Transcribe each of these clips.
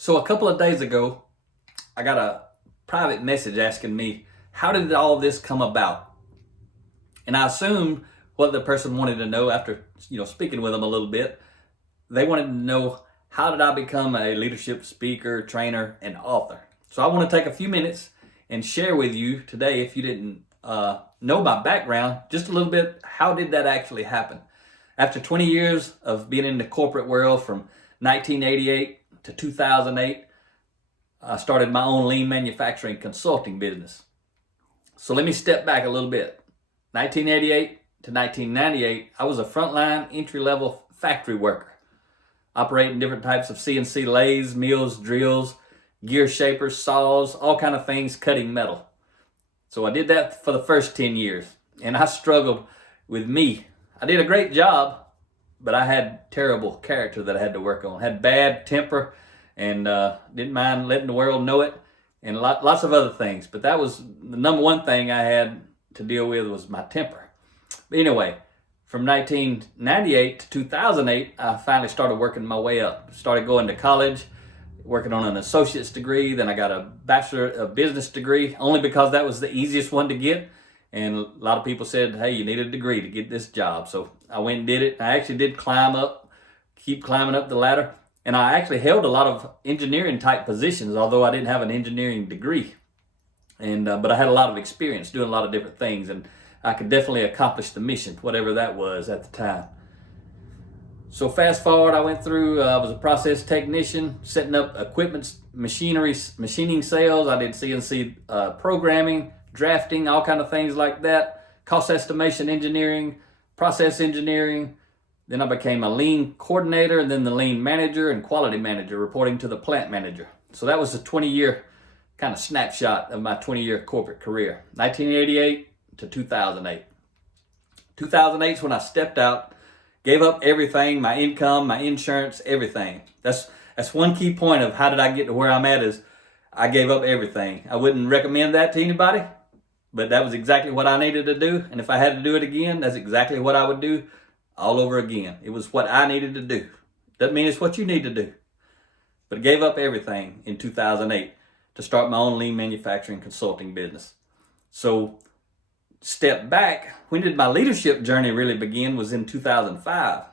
So a couple of days ago, I got a private message asking me, how did all this come about? And I assumed what the person wanted to know after, speaking with them a little bit, they wanted to know, how did I become a leadership speaker, trainer, and author? So I want to take a few minutes and share with you today, if you didn't know my background, just a little bit, how did that actually happen? After 20 years of being in the corporate world from 1988 to 2008, I started my own lean manufacturing consulting business. So let me step back a little bit. 1988 to 1998, I was a frontline entry-level factory worker, operating different types of CNC lathes, mills, drills, gear shapers, saws, all kind of things cutting metal. So I did that for the first 10 years, and I struggled with me. I did a great job, but I had terrible character that I had to work on. Had bad temper, and didn't mind letting the world know it, and lots of other things. But that was the number one thing I had to deal with, was my temper. But anyway, from 1998 to 2008, I finally started working my way up. Started going to college, working on an associate's degree. Then I got a Bachelor of Business degree, only because that was the easiest one to get. And a lot of people said, hey, you need a degree to get this job. So I went and did it. I actually did keep climbing up the ladder. And I actually held a lot of engineering type positions, although I didn't have an engineering degree. But I had a lot of experience doing a lot of different things, and I could definitely accomplish the mission, whatever that was at the time. So fast forward, I went through, I was a process technician, setting up equipment, machining sales. I did CNC programming, drafting, all kind of things like that, cost estimation engineering, process engineering. Then I became a lean coordinator, and then the lean manager and quality manager, reporting to the plant manager. So that was a 20-year kind of snapshot of my 20-year corporate career, 1988 to 2008. 2008 is when I stepped out, gave up everything, my income, my insurance, everything. That's one key point of how did I get to where I'm at, is I gave up everything. I wouldn't recommend that to anybody, but that was exactly what I needed to do. And if I had to do it again, that's exactly what I would do all over again. It was what I needed to do. Doesn't mean it's what you need to do. But I gave up everything in 2008 to start my own lean manufacturing consulting business. So step back, when did my leadership journey really begin? Was in 2005.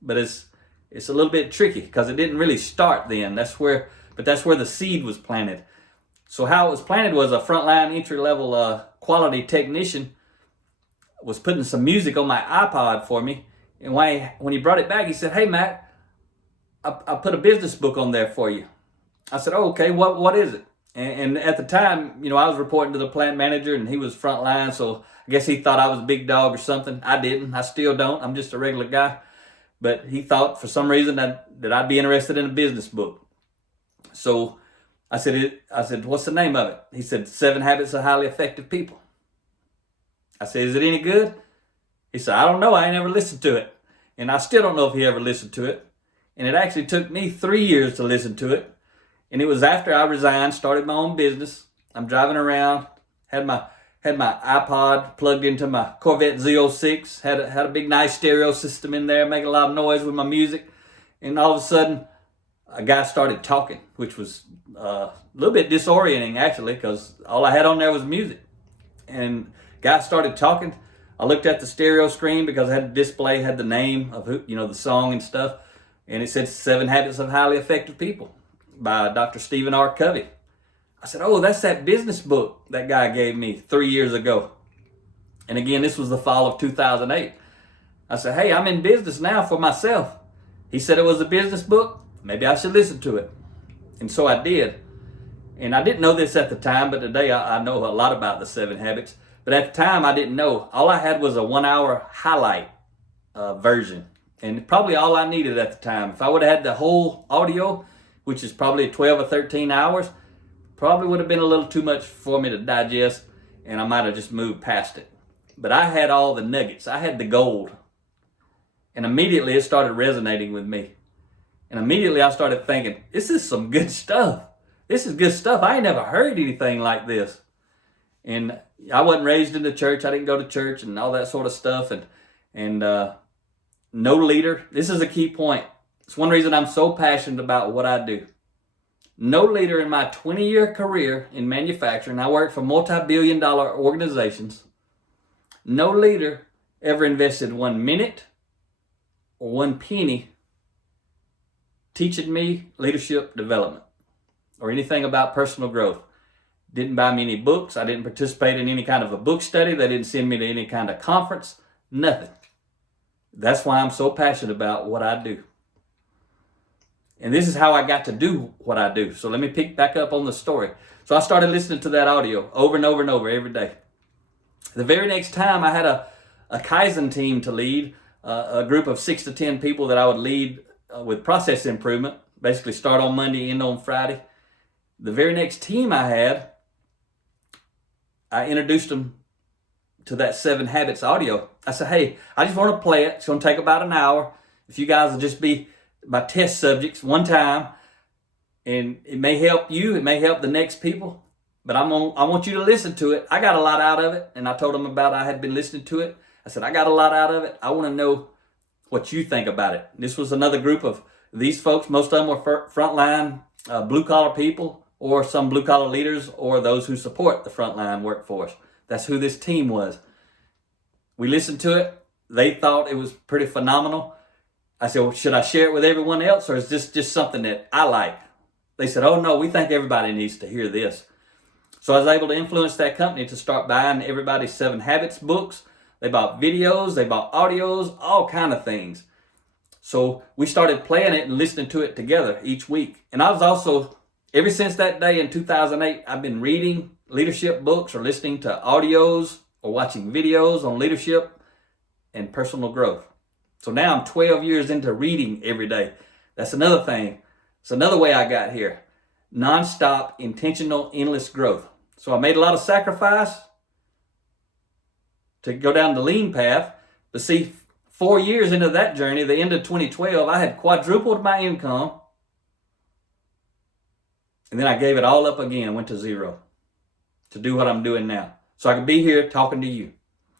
But it's a little bit tricky because it didn't really start then. That's where the seed was planted. So how it was planted was a frontline entry-level quality technician was putting some music on my iPod for me. And when he brought it back, he said, hey, Matt, I put a business book on there for you. I said, oh, okay, what is it? And at the time, I was reporting to the plant manager, and he was frontline, so I guess he thought I was a big dog or something. I didn't. I still don't. I'm just a regular guy. But he thought for some reason that I'd be interested in a business book. So I said, what's the name of it? He said, 7 Habits of Highly Effective People. I said, is it any good? He said, I don't know. I ain't ever listened to it. And I still don't know if he ever listened to it. And it actually took me 3 years to listen to it. And it was after I resigned, started my own business. I'm driving around, had my iPod plugged into my Corvette Z06, had a big nice stereo system in there, making a lot of noise with my music. And all of a sudden, a guy started talking, which was a little bit disorienting actually, because all I had on there was music. And guy started talking. I looked at the stereo screen because I had the display, had the name of the song and stuff. And it said 7 Habits of Highly Effective People by Dr. Stephen R. Covey. I said, oh, that's that business book that guy gave me 3 years ago. And again, this was the fall of 2008. I said, hey, I'm in business now for myself. He said it was a business book. Maybe I should listen to it. And so I did. And I didn't know this at the time, but today I know a lot about the 7 Habits. But at the time, I didn't know. All I had was a 1-hour highlight version. And probably all I needed at the time. If I would have had the whole audio, which is probably 12 or 13 hours, probably would have been a little too much for me to digest, and I might have just moved past it. But I had all the nuggets. I had the gold. And immediately it started resonating with me. And immediately I started thinking, this is some good stuff. This is good stuff. I ain't never heard anything like this. And I wasn't raised in the church. I didn't go to church and all that sort of stuff. And no leader. This is a key point. It's one reason I'm so passionate about what I do. No leader in my 20-year career in manufacturing, I worked for multi-billion-dollar organizations, no leader ever invested 1 minute or 1 penny teaching me leadership development or anything about personal growth. Didn't buy me any books. I didn't participate in any kind of a book study. They didn't send me to any kind of conference. Nothing. That's why I'm so passionate about what I do. And this is how I got to do what I do. So let me pick back up on the story. So I started listening to that audio over and over and over every day. The very next time I had a Kaizen team to lead, a group of 6 to 10 people that I would lead with process improvement, basically start on Monday, end on Friday. The very next team I had, I introduced them to that 7 Habits audio. I said, hey, I just want to play it. It's going to take about an hour. If you guys will just be my test subjects one time, and it may help you, it may help the next people, but I want you to listen to it. I got a lot out of it, and I told them about I had been listening to it. I said, I got a lot out of it. I want to know what you think about it. This was another group of these folks. Most of them were frontline blue-collar people, or some blue-collar leaders, or those who support the frontline workforce. That's who this team was. We listened to it. They thought it was pretty phenomenal. I said, well, should I share it with everyone else, or is this just something that I like? They said, oh, no, we think everybody needs to hear this. So I was able to influence that company to start buying everybody's 7 Habits books. They bought videos, they bought audios, all kind of things. So we started playing it and listening to it together each week. And I was also, ever since that day in 2008, I've been reading leadership books or listening to audios or watching videos on leadership and personal growth. So now I'm 12 years into reading every day. That's another thing. It's another way I got here. Non-stop, intentional, endless growth. So I made a lot of sacrifice to go down the lean path. But see, 4 years into that journey, the end of 2012, I had quadrupled my income. And then I gave it all up again, went to zero to do what I'm doing now. So I could be here talking to you.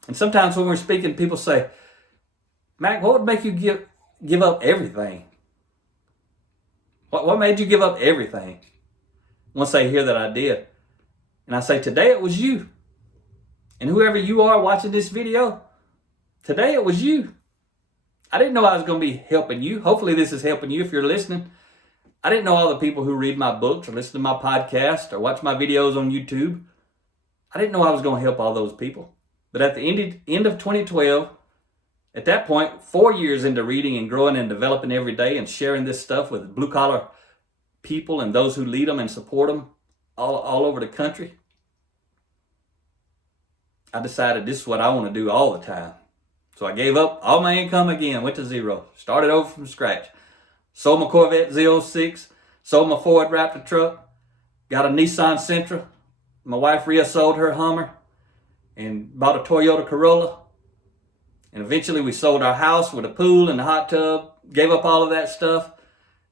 And sometimes when we're speaking, people say, Mac, what would make you give up everything? What made you give up everything? Once they hear that I did. And I say, today it was you. And whoever you are watching this video, today it was you. I didn't know I was going to be helping you. Hopefully this is helping you if you're listening. I didn't know all the people who read my books or listen to my podcast or watch my videos on YouTube. I didn't know I was going to help all those people. But at the end of 2012, at that point, 4 years into reading and growing and developing every day and sharing this stuff with blue-collar people and those who lead them and support them all over the country, I decided this is what I want to do all the time. So I gave up all my income again, went to zero, started over from scratch. Sold my Corvette Z06, sold my Ford Raptor truck, got a Nissan Sentra. My wife Rhea sold her Hummer and bought a Toyota Corolla. And eventually we sold our house with a pool and a hot tub, gave up all of that stuff,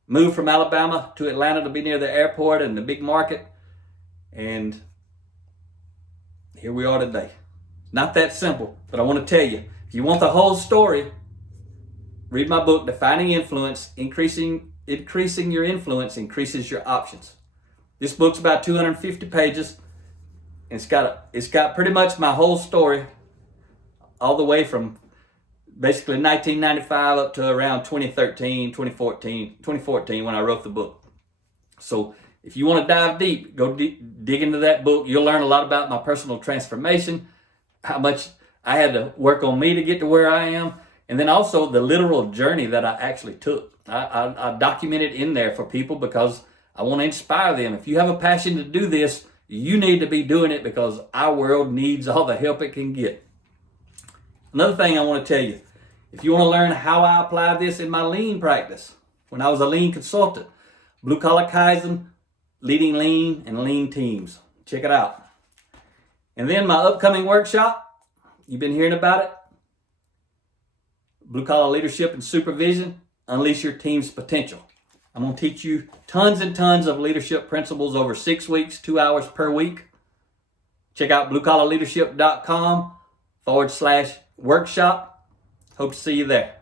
moved from Alabama to Atlanta to be near the airport and the big market. And here we are today. Not that simple, but I want to tell you, if you want the whole story, read my book, Defining Influence. Increasing your influence increases your options. This book's about 250 pages. And it's got pretty much my whole story, all the way from basically 1995 up to around 2014 when I wrote the book. So if you want to dive deep, go dig into that book. You'll learn a lot about my personal transformation, how much I had to work on me to get to where I am, and then also the literal journey that I actually took. I documented in there for people because I want to inspire them. If you have a passion to do this, you need to be doing it because our world needs all the help it can get. Another thing I want to tell you, if you want to learn how I applied this in my lean practice, when I was a lean consultant, Blue Collar Kaizen, leading lean and lean teams. Check it out. And then my upcoming workshop, you've been hearing about it, Blue Collar Leadership and Supervision, Unleash Your Team's Potential. I'm going to teach you tons and tons of leadership principles over 6 weeks, 2 hours per week. Check out bluecollarleadership.com/workshop. Hope to see you there.